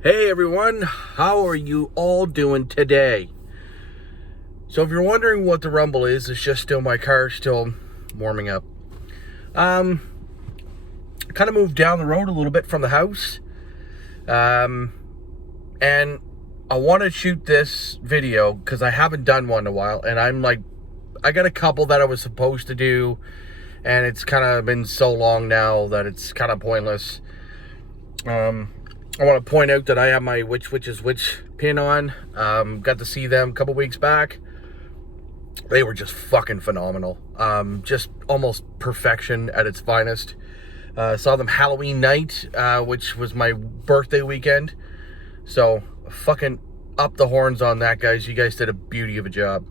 Hey everyone, how are you all doing today? So if you're wondering what the rumble is, it's just still my car still warming up. I kind of moved down the road a little bit from the house. And I want to shoot this video because I haven't done one in a while, and I got a couple that I was supposed to do, and it's kind of been so long now that it's kind of pointless. I want to point out that I have my which is which pin on. Got to see them a couple weeks back. They were just fucking phenomenal. Just almost perfection at its finest. Saw them Halloween night, which was my birthday weekend. So fucking up the horns on that, guys. You guys did a beauty of a job.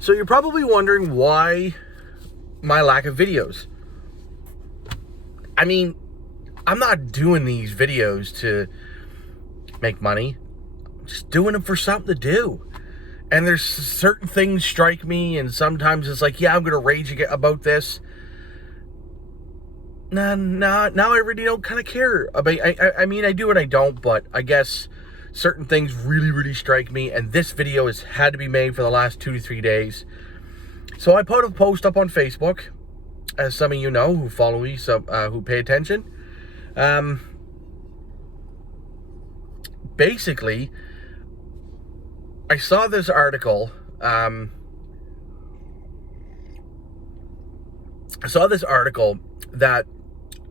So you're probably wondering why my lack of videos. I mean, I'm not doing these videos to make money. I'm just doing them for something to do. And there's certain things strike me, and sometimes it's like, yeah, I'm going to rage about this. Now I really don't kind of care. I mean, I do and I don't, but I guess certain things really, really strike me, and this video has had to be made for the last 2 to 3 days. So I put a post up on Facebook, as some of you know who follow me, who pay attention. Basically, I saw this article. That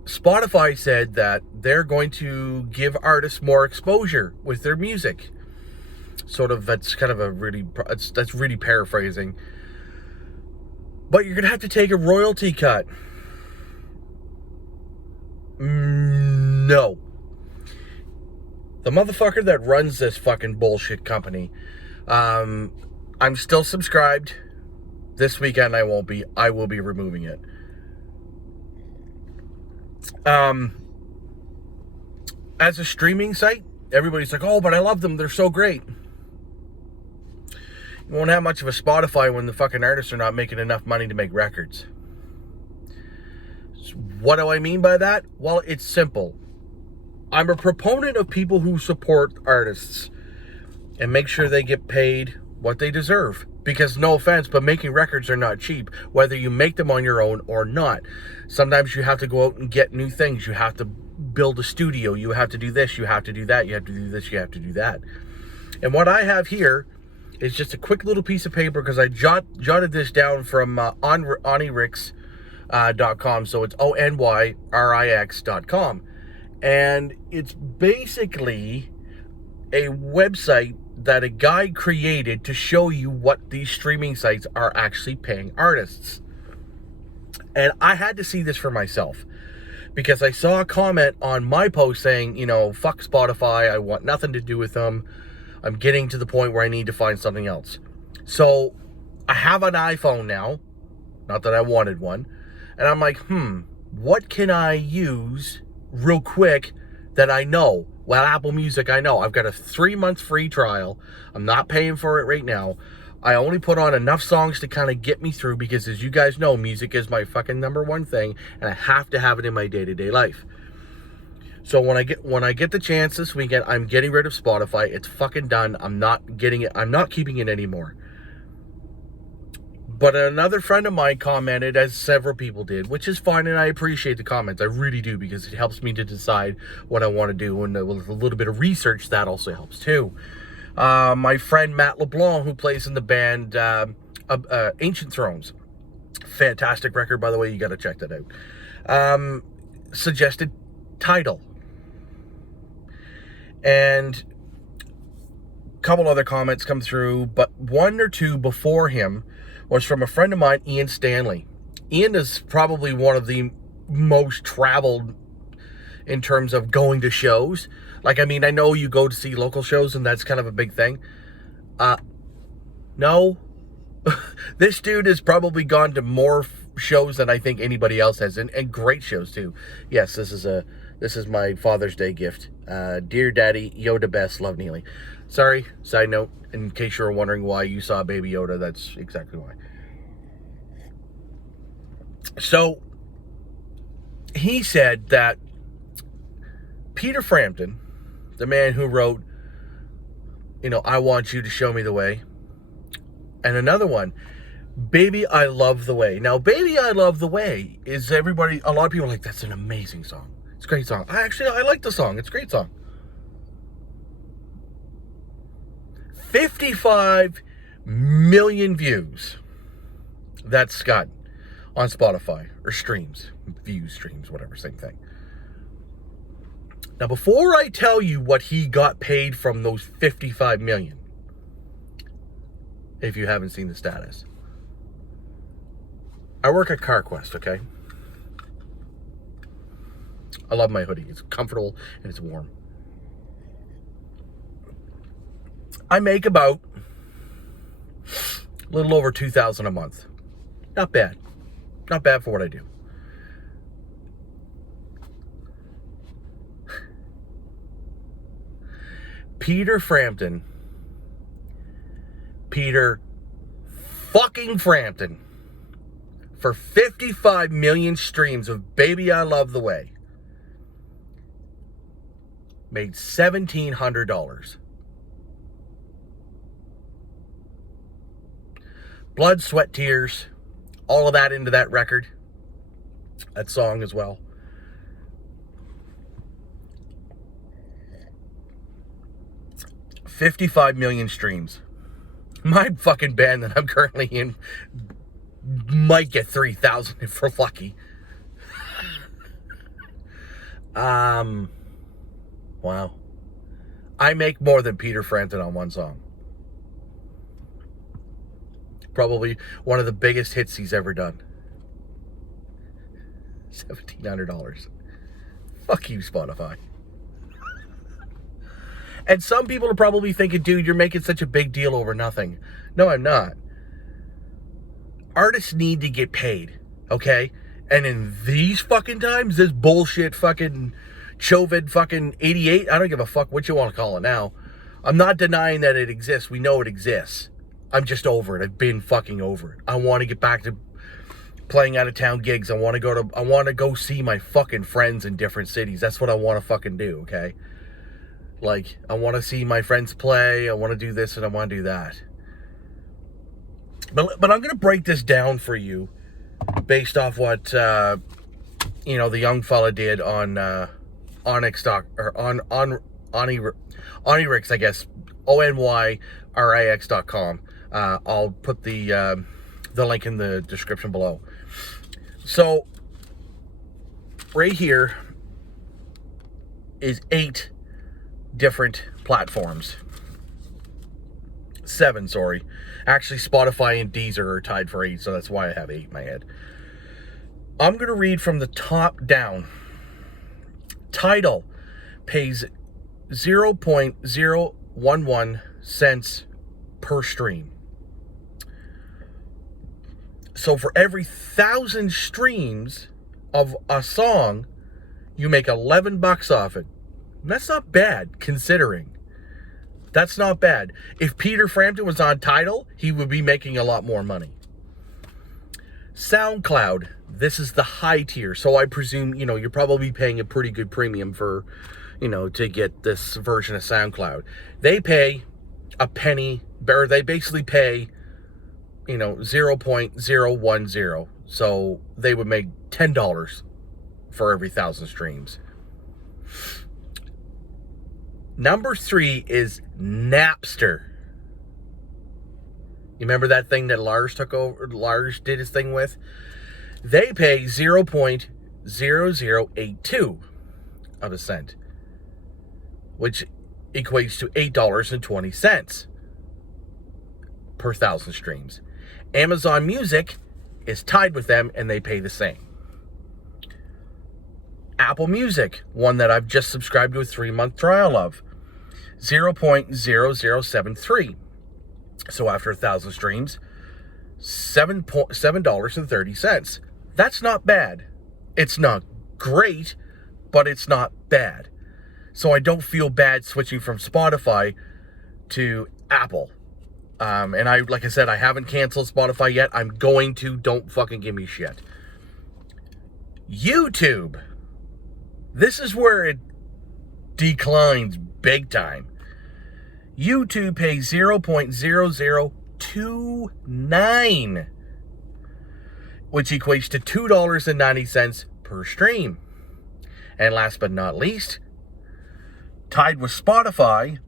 Spotify said that they're going to give artists more exposure with their music. Sort of, that's really paraphrasing. But you're going to have to take a royalty cut. No. The motherfucker that runs this fucking bullshit company, I'm still subscribed. This weekend I won't be. I will be removing it. As a streaming site, everybody's like, oh, but I love them. They're so great. You won't have much of a Spotify when the fucking artists are not making enough money to make records. So what do I mean by that? Well, it's simple. I'm a proponent of people who support artists and make sure they get paid what they deserve. Because no offense, but making records are not cheap, whether you make them on your own or not. Sometimes you have to go out and get new things. You have to build a studio. You have to do this. You have to do that. You have to do this. You have to do that. And what I have here is just a quick little piece of paper, because I jotted this down from onyrix.com. So it's onyrix.com. And it's basically a website that a guy created to show you what these streaming sites are actually paying artists. And I had to see this for myself, because I saw a comment on my post saying, fuck Spotify, I want nothing to do with them. I'm getting to the point where I need to find something else. So I have an iPhone now, not that I wanted one, and I'm like, what can I use real quick that I know? Well, Apple Music, I know. I've got a 3-month free trial. I'm not paying for it right now. I only put on enough songs to kind of get me through, because as you guys know, music is my fucking number one thing, and I have to have it in my day-to-day life. So when I get the chance this weekend, I'm getting rid of Spotify. It's fucking done. I'm not getting it. I'm not keeping it anymore. But another friend of mine commented, as several people did, which is fine, and I appreciate the comments. I really do, because it helps me to decide what I want to do, and with a little bit of research, that also helps too. My friend Matt LeBlanc, who plays in the band Ancient Thrones, fantastic record, by the way, you got to check that out, suggested Tidal. And a couple other comments come through, but one or two before him was from a friend of mine, Ian Stanley. Ian is probably one of the most traveled in terms of going to shows. Like, I mean, I know you go to see local shows, and that's kind of a big thing. No. This dude has probably gone to more shows than I think anybody else has, and great shows too. Yes, this is my Father's Day gift. Dear Daddy, Yoda best, love, Neely. Sorry, side note, in case you were wondering why you saw Baby Yoda, that's exactly why. So, he said that Peter Frampton the man who wrote, I Want You to Show Me the Way. And another one, Baby, I Love the Way. Now, Baby, I Love the Way is a lot of people are like, that's an amazing song. It's a great song. I like the song. It's a great song. 55 million views. That's got on Spotify, or streams, views, streams, whatever, same thing. Now, before I tell you what he got paid from those 55 million, if you haven't seen the status, I work at CarQuest, okay? I love my hoodie. It's comfortable and it's warm. I make about a little over $2,000 a month. Not bad. Not bad for what I do. Peter fucking Frampton, for 55 million streams of Baby I Love the Way, made $1,700. Blood, sweat, tears, all of that into that record, that song as well. $55 million streams. My fucking band that I'm currently in might get 3,000 if we're lucky. Wow. I make more than Peter Frampton on one song. Probably one of the biggest hits he's ever done. $1,700. Fuck you, Spotify. And some people are probably thinking, dude, you're making such a big deal over nothing. No, I'm not. Artists need to get paid, okay? And in these fucking times, this bullshit fucking COVID fucking 88, I don't give a fuck what you want to call it now. I'm not denying that it exists. We know it exists. I'm just over it. I've been fucking over it. I want to get back to playing out of town gigs. I want to go see my fucking friends in different cities. That's what I want to fucking do, okay? Like, I want to see my friends play. I want to do this and I want to do that. But I'm going to break this down for you based off what, the young fella did on Onyx or on Onyrix, I guess, ONYRIX.com. I'll put the link in the description below. So, right here is 8 different platforms. 7, sorry. Actually, Spotify and Deezer are tied for 8, so that's why I have 8 in my head. I'm going to read from the top down. Tidal pays 0.011 cents per stream. So for every 1,000 streams of a song, you make $11 off it. And that's not bad, considering. That's not bad. If Peter Frampton was on Tidal, he would be making a lot more money. SoundCloud, this is the high tier. So I presume, you're probably paying a pretty good premium for, to get this version of SoundCloud. They pay a penny, or they basically pay, 0.010. So they would make $10 for every 1,000 streams. Number 3 is Napster. You remember that thing that Lars did his thing with? They pay 0.0082 of a cent, which equates to $8.20 per 1,000 streams. Amazon Music is tied with them, and they pay the same. Apple Music, one that I've just subscribed to a 3-month trial of, 0.0073. So after 1,000 streams, $7.30. That's not bad. It's not great, but it's not bad. So I don't feel bad switching from Spotify to Apple. And like I said, I haven't canceled Spotify yet. I'm going to. Don't fucking give me shit. YouTube. This is where it declines big time. YouTube pays 0.0029, which equates to $2.90 per stream. And last but not least, tied with Spotify,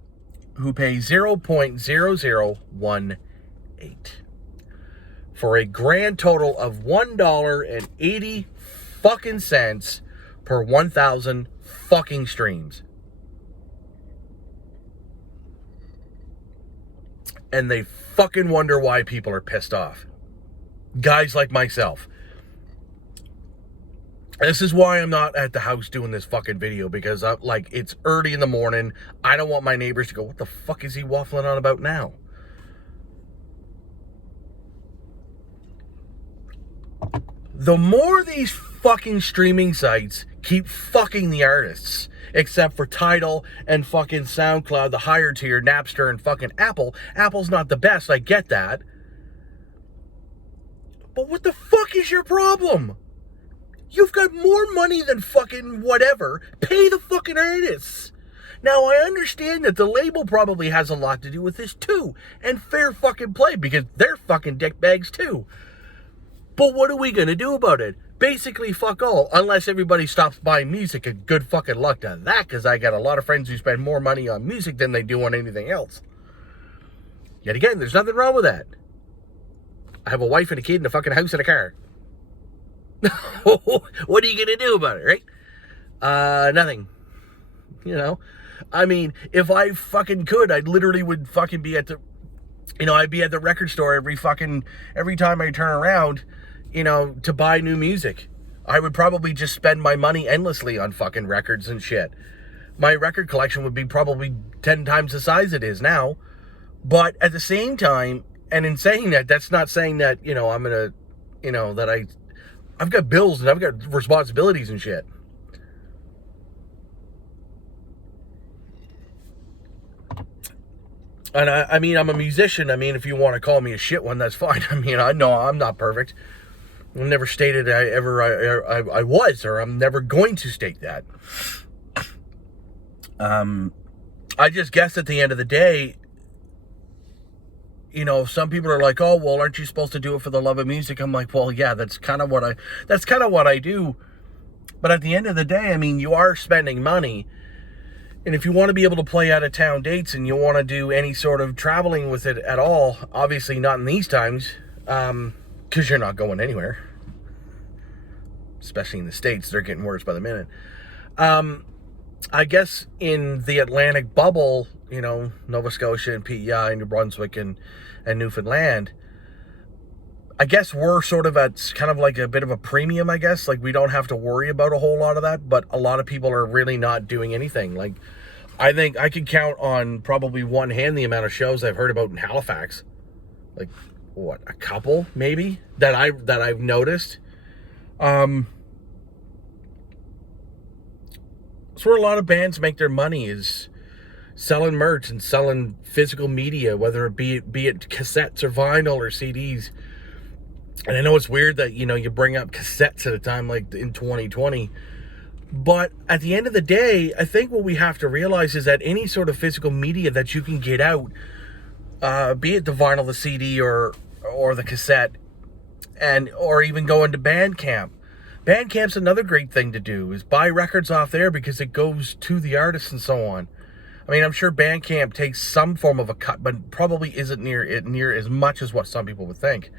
who pays 0.0018, for a grand total of $1.80 fucking cents per 1,000 fucking streams. And they fucking wonder why people are pissed off. Guys like myself. This is why I'm not at the house doing this fucking video, because it's early in the morning. I don't want my neighbors to go, what the fuck is he waffling on about now? The more these fucking streaming sites keep fucking the artists, except for Tidal and fucking SoundCloud, the higher tier, Napster and fucking Apple. Apple's not the best, I get that. But what the fuck is your problem? You've got more money than fucking whatever. Pay the fucking artists. Now, I understand that the label probably has a lot to do with this too. And fair fucking play, because they're fucking dickbags too. But what are we gonna do about it? Basically, fuck all, unless everybody stops buying music, and good fucking luck to that, because I got a lot of friends who spend more money on music than they do on anything else. Yet again, there's nothing wrong with that. I have a wife and a kid and a fucking house and a car. What are you gonna do about it, right? Nothing. You know? I mean, if I fucking could, I literally would fucking be at the, I'd be at the record store every time I turn around, to buy new music. I would probably just spend my money endlessly on fucking records and shit. My record collection would be probably 10 times the size it is now. But at the same time, and in saying that, that's not saying that, I'm gonna, that I've got bills and I've got responsibilities and shit. And I mean, I'm a musician. I mean, if you want to call me a shit one, that's fine. I mean, I know I'm not perfect. I've never stated I was, or I'm never going to state that. I just guess at the end of the day, some people are like, oh, well, aren't you supposed to do it for the love of music? I'm like, well, yeah, that's kind of what I do. But at the end of the day, I mean, you are spending money. And if you want to be able to play out of town dates and you want to do any sort of traveling with it at all, obviously not in these times, because you're not going anywhere. Especially in the States, they're getting worse by the minute. I guess in the Atlantic bubble, Nova Scotia and PEI, New Brunswick and Newfoundland, I guess we're sort of at kind of like a bit of a premium, I guess. Like, we don't have to worry about a whole lot of that, but a lot of people are really not doing anything. Like, I think I could count on probably one hand the amount of shows I've heard about in Halifax. Like, what, a couple maybe that I've noticed. That's where a lot of bands make their money, is selling merch and selling physical media, whether it be it cassettes or vinyl or CDs. And I know it's weird that, you bring up cassettes at a time like in 2020. But at the end of the day, I think what we have to realize is that any sort of physical media that you can get out, be it the vinyl, the CD, or the cassette, or even go into Bandcamp. Bandcamp's another great thing to do, is buy records off there because it goes to the artists and so on. I mean, I'm sure Bandcamp takes some form of a cut, but probably isn't near as much as what some people would think.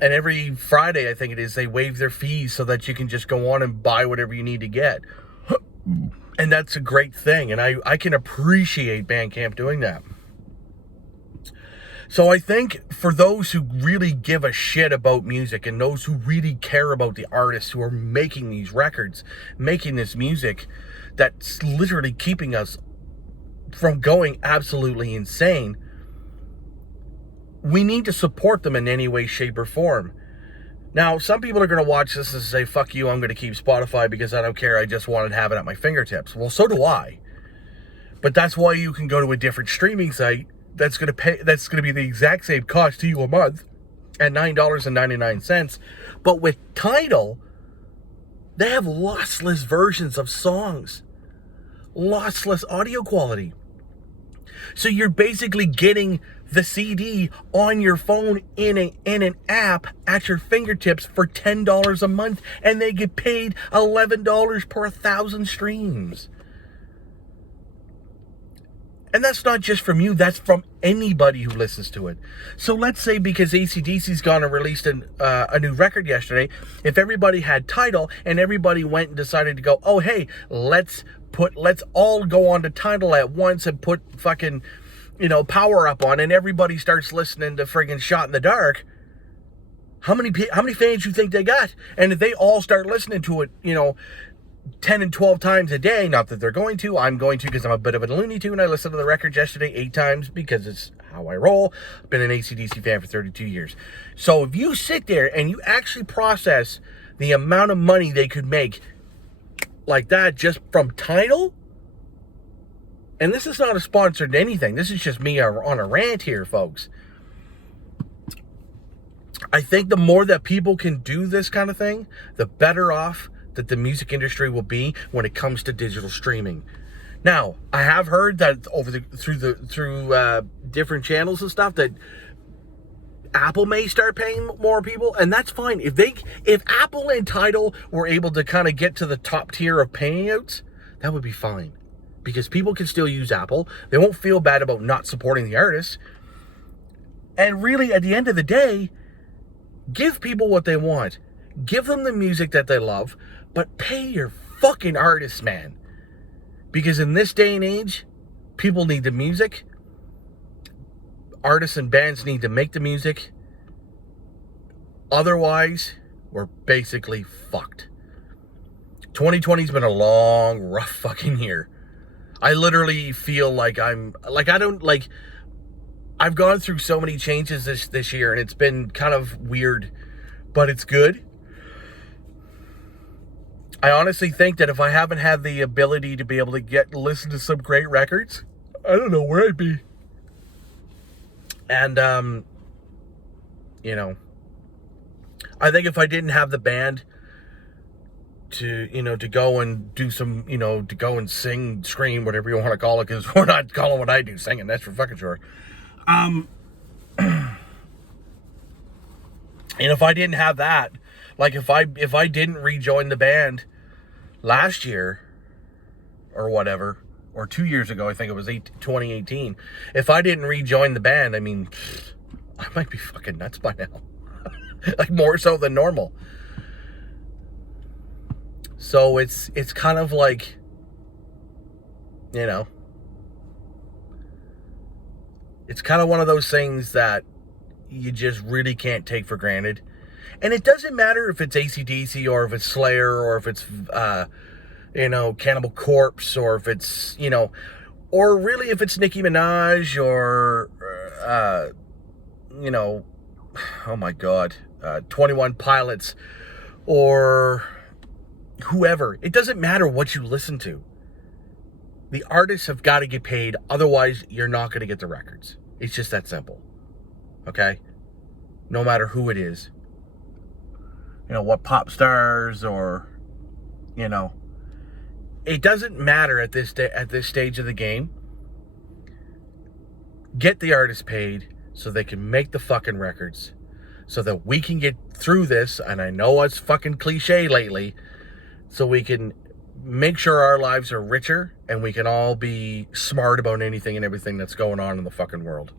And every Friday, I think it is, they waive their fees so that you can just go on and buy whatever you need to get. And that's a great thing. And I can appreciate Bandcamp doing that. So I think for those who really give a shit about music, and those who really care about the artists who are making these records, making this music, that's literally keeping us from going absolutely insane, we need to support them in any way, shape, or form. Now, some people are going to watch this and say, fuck you, I'm going to keep Spotify because I don't care, I just wanted to have it at my fingertips. Well, so do I. But that's why you can go to a different streaming site that's going to be the exact same cost to you a month at $9.99. But with Tidal, they have lossless versions of songs. lossless audio quality. So you're basically getting the CD on your phone in an app at your fingertips for $10 a month, and they get paid $11 per 1,000 streams. And that's not just from you, that's from anybody who listens to it. So let's say because AC/DC's gone and released a new record yesterday, if everybody had Tidal and everybody went and decided to go, oh hey, let's all go on to Tidal at once and put fucking, Power Up on, and everybody starts listening to friggin' Shot in the Dark, how many fans you think they got? And if they all start listening to it, 10 and 12 times a day, not that they're going to, I'm going to because I'm a bit of a Looney Tune. I listened to the record yesterday 8 times because it's how I roll. I've been an AC/DC fan for 32 years. So if you sit there and you actually process the amount of money they could make like that just from Tidal, and this is not a sponsored anything, this is just me on a rant here, folks. I think the more that people can do this kind of thing, the better off that the music industry will be when it comes to digital streaming. Now, I have heard that through different channels and stuff that Apple may start paying more people, and that's fine. If Apple and Tidal were able to kind of get to the top tier of payouts, that would be fine. Because people can still use Apple. They won't feel bad about not supporting the artists. And really, at the end of the day, give people what they want. Give them the music that they love, but pay your fucking artists, man. Because in this day and age, people need the music. Artists and bands need to make the music. Otherwise, we're basically fucked. 2020's been a long, rough fucking year. I literally feel like I've gone through so many changes this year, and it's been kind of weird, but it's good. I honestly think that if I haven't had the ability to be able to listen to some great records, I don't know where I'd be. And, I think if I didn't have the band to go and do some, to go and sing, scream, whatever you want to call it, because we're not calling what I do singing, that's for fucking sure. And if I didn't have that, like if I didn't rejoin the band last year or whatever, or 2 years ago, I think it was 2018, if I didn't rejoin the band, I mean, I might be fucking nuts by now. Like more so than normal. So it's kind of like, it's kind of one of those things that you just really can't take for granted. And it doesn't matter if it's AC/DC or if it's Slayer or if it's, Cannibal Corpse or if it's, or really if it's Nicki Minaj or, oh my God, 21 Pilots or whoever. It doesn't matter what you listen to. The artists have got to get paid. Otherwise, you're not going to get the records. It's just that simple. Okay? No matter who it is. What pop stars or, it doesn't matter at this stage of the game. Get the artists paid so they can make the fucking records, so that we can get through this. And I know it's fucking cliche lately, so we can make sure our lives are richer and we can all be smart about anything and everything that's going on in the fucking world.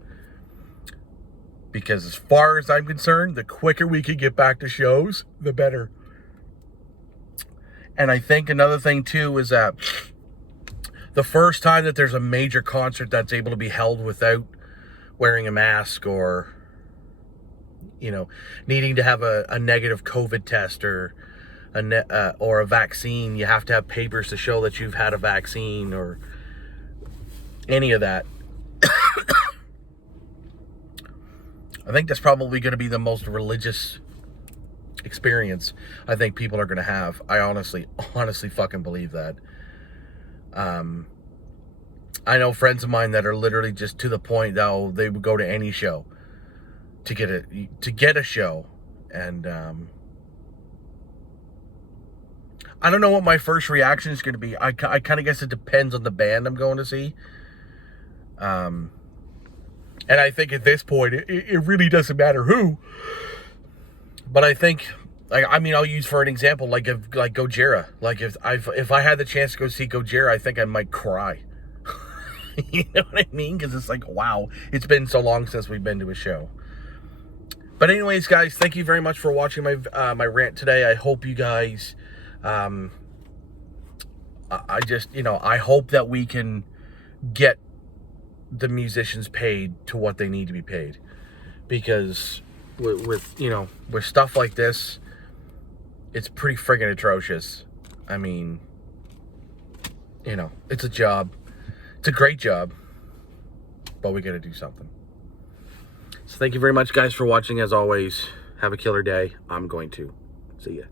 Because as far as I'm concerned, the quicker we can get back to shows, the better. And I think another thing too is that the first time that there's a major concert that's able to be held without wearing a mask or, needing to have a negative COVID test or a vaccine, you have to have papers to show that you've had a vaccine or any of that. I think that's probably going to be the most religious experience I think people are going to have. I honestly fucking believe that. I know friends of mine that are literally just to the point that they would go to any show to get a show. And I don't know what my first reaction is going to be. I kind of guess it depends on the band I'm going to see. And I think at this point, it really doesn't matter who. But I think, like, I mean, I'll use for an example, like Gojira. Like if I had the chance to go see Gojira, I think I might cry. You know what I mean? Because it's like, wow, it's been so long since we've been to a show. But anyways, guys, thank you very much for watching my my rant today. I hope you guys, I just, you know, I hope that we can get the musicians paid to what they need to be paid, because with you know, with stuff like this, it's pretty friggin' atrocious. I mean, you know, it's a job. It's a great job, but we gotta do something. So thank you very much, guys, for watching. As always, have a killer day. I'm going to. See ya.